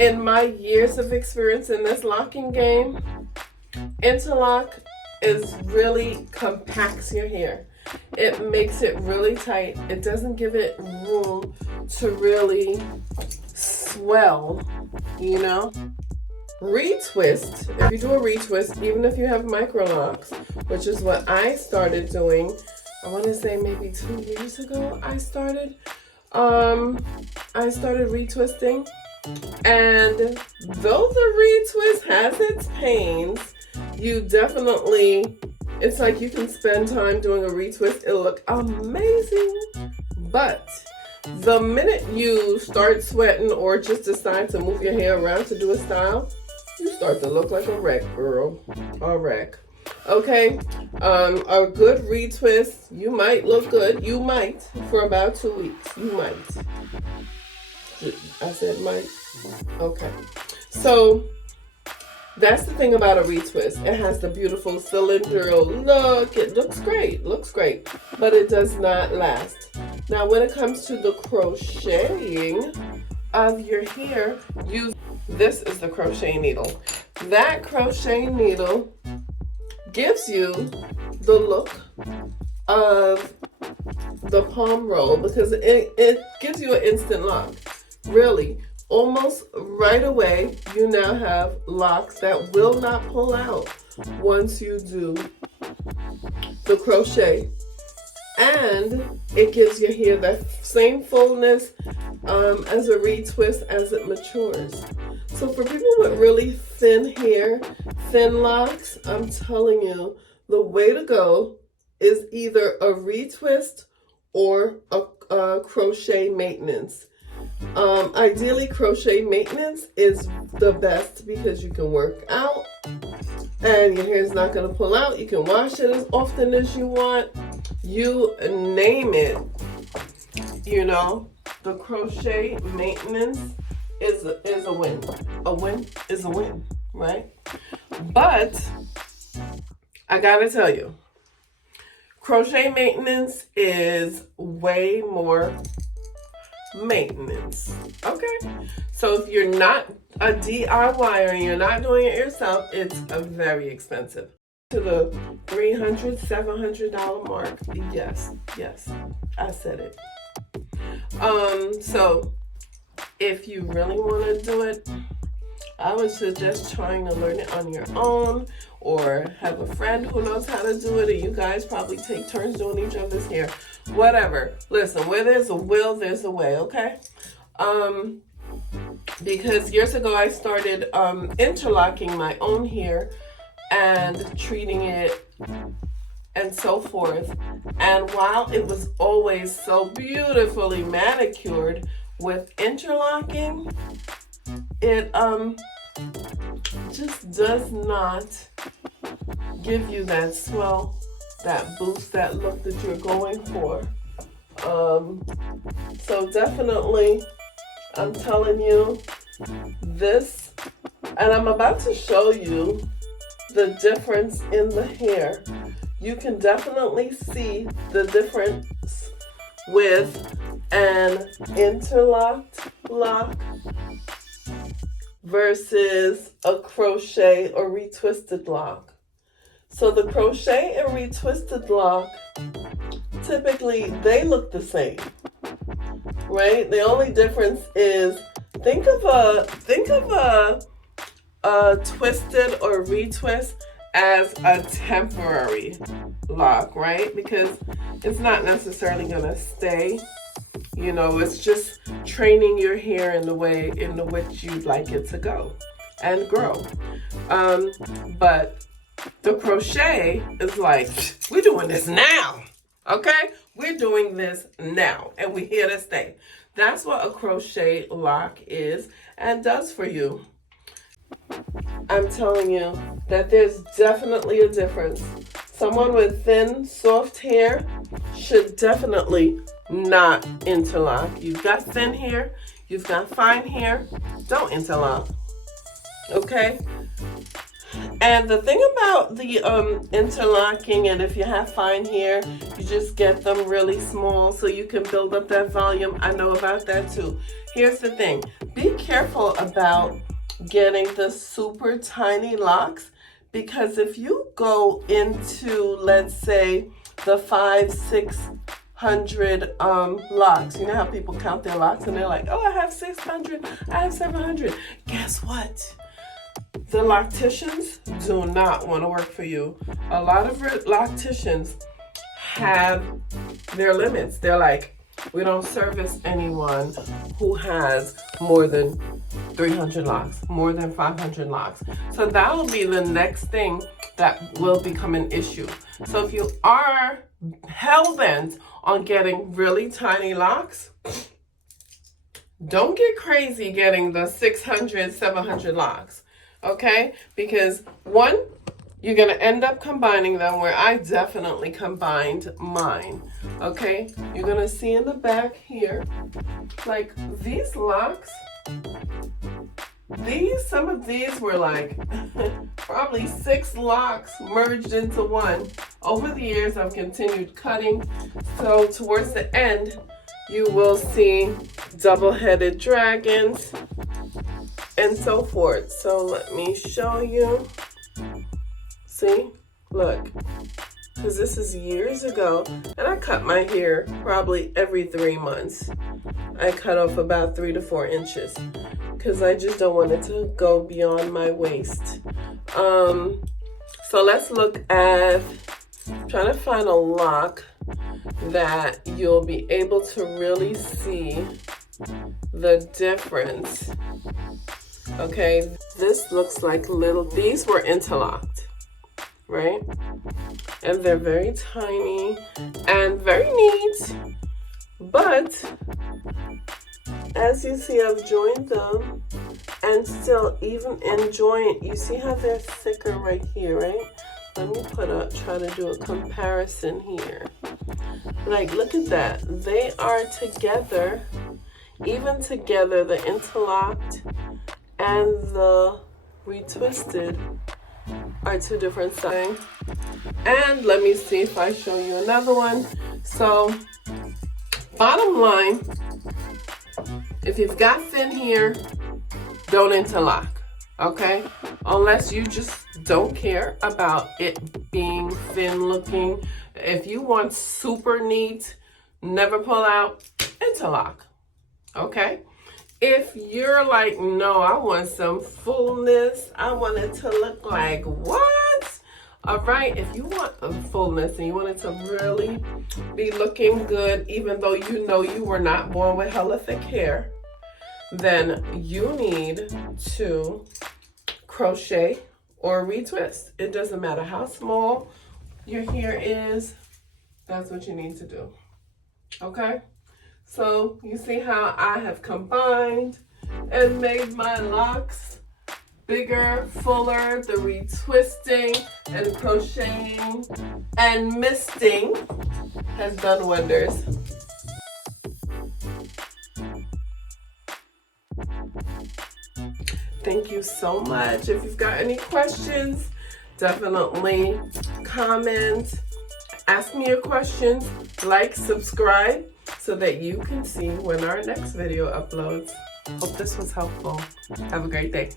In my years of experience in this locking game, interlock really compacts your hair. It makes it really tight. It doesn't give it room to really swell, you know? Retwist, if you do a retwist, even if you have micro locks, which is what I started doing, I want to say maybe 2 years ago I started retwisting. And though the retwist has its pains, you definitely, it's like you can spend time doing a retwist. It'll look amazing. But the minute you start sweating or just decide to move your hair around to do a style, you start to look like a wreck, girl. A wreck. Okay, a good retwist, you might look good. You might for about 2 weeks. You might. I said might. Okay. So that's the thing about a retwist. It has the beautiful cylindrical look. It looks great, but it does not last. Now, when it comes to the crocheting of your hair, this is the crochet needle. That crochet needle gives you the look of the palm roll because it gives you an instant lock. Really, almost right away, you now have locks that will not pull out once you do the crochet. And it gives your hair that same fullness as a retwist as it matures. So for people with really thin hair, thin locks, I'm telling you, the way to go is either a retwist or a crochet maintenance. Ideally, crochet maintenance is the best because you can work out and your hair is not going to pull out. You can wash it as often as you want. You name it. You know, the crochet maintenance is a win. A win is a win, right? But I gotta tell you, crochet maintenance is way more maintenance. Okay, so if you're not a DIYer and you're not doing it yourself, it's very expensive. To the $300, $700 mark. Yes, I said it. So if you really want to do it, I would suggest trying to learn it on your own or have a friend who knows how to do it, and you guys probably take turns doing each other's hair. Whatever. Listen, where there's a will, there's a way, okay? Because years ago I started interlocking my own hair and treating it and so forth. And while it was always so beautifully manicured with interlocking, it just does not give you that swell, that boost, that look that you're going for. So definitely, I'm telling you this, and I'm about to show you the difference in the hair. You can definitely see the difference with an interlocked lock versus a crochet or retwisted lock. So the crochet and retwisted lock, typically they look the same, right? The only difference is think of a twisted or retwist as a temporary lock, right? Because it's not necessarily gonna stay. You know, it's just training your hair in the way in which you'd like it to go and grow. But the crochet is like, we're doing this now, okay? We're doing this now, and we're here to stay. That's what a crochet lock is and does for you. I'm telling you that there's definitely a difference. Someone with thin, soft hair should definitely not interlock. You've got thin hair, you've got fine hair, don't interlock, okay? And the thing about the interlocking, and if you have fine hair, you just get them really small so you can build up that volume. I know about that too. Here's the thing. Be careful about getting the super tiny locks, because if you go into, let's say, the 500-600 locks, you know how people count their locks and they're like, oh, I have 600, I have 700. Guess what? The locticians do not want to work for you. A lot of locticians have their limits. They're like, we don't service anyone who has more than 300 locks, more than 500 locks. So that will be the next thing that will become an issue. So if you are hell-bent on getting really tiny locks, don't get crazy getting the 600, 700 locks, okay? Because one, you're gonna end up combining them, where I definitely combined mine, okay? You're gonna see in the back here, like these locks, some of these were like probably 6 locks merged into one. Over the years, I've continued cutting. So towards the end, you will see double-headed dragons and so forth. So let me show you. See, look, because this is years ago, and I cut my hair probably every 3 months. I cut off about 3 to 4 inches because I just don't want it to go beyond my waist. So let's look at, trying to find a lock that you'll be able to really see the difference. Okay, this looks like these were interlocked, right? And they're very tiny and very neat, but as you see, I've joined them, and still, even in joint, you see how they're thicker right here, right? Let me try to do a comparison here. Like, look at that. They are together, even together, the interlocked and the retwisted are 2 different sizes. And let me see if I show you another one. So, bottom line, if you've got thin hair, don't interlock, okay? Unless you just don't care about it being thin looking. If you want super neat, never pull out, interlock, okay? If you're like, no, I want some fullness, I want it to look like what? All right, if you want a fullness and you want it to really be looking good, even though you know you were not born with hella thick hair, then you need to crochet or retwist. It doesn't matter how small your hair is, that's what you need to do, okay? So you see how I have combined and made my locks bigger, fuller. The retwisting and crocheting and misting has done wonders. Thank you so much. If you've got any questions, definitely comment, ask me your questions, like, subscribe, so that you can see when our next video uploads. Hope this was helpful. Have a great day.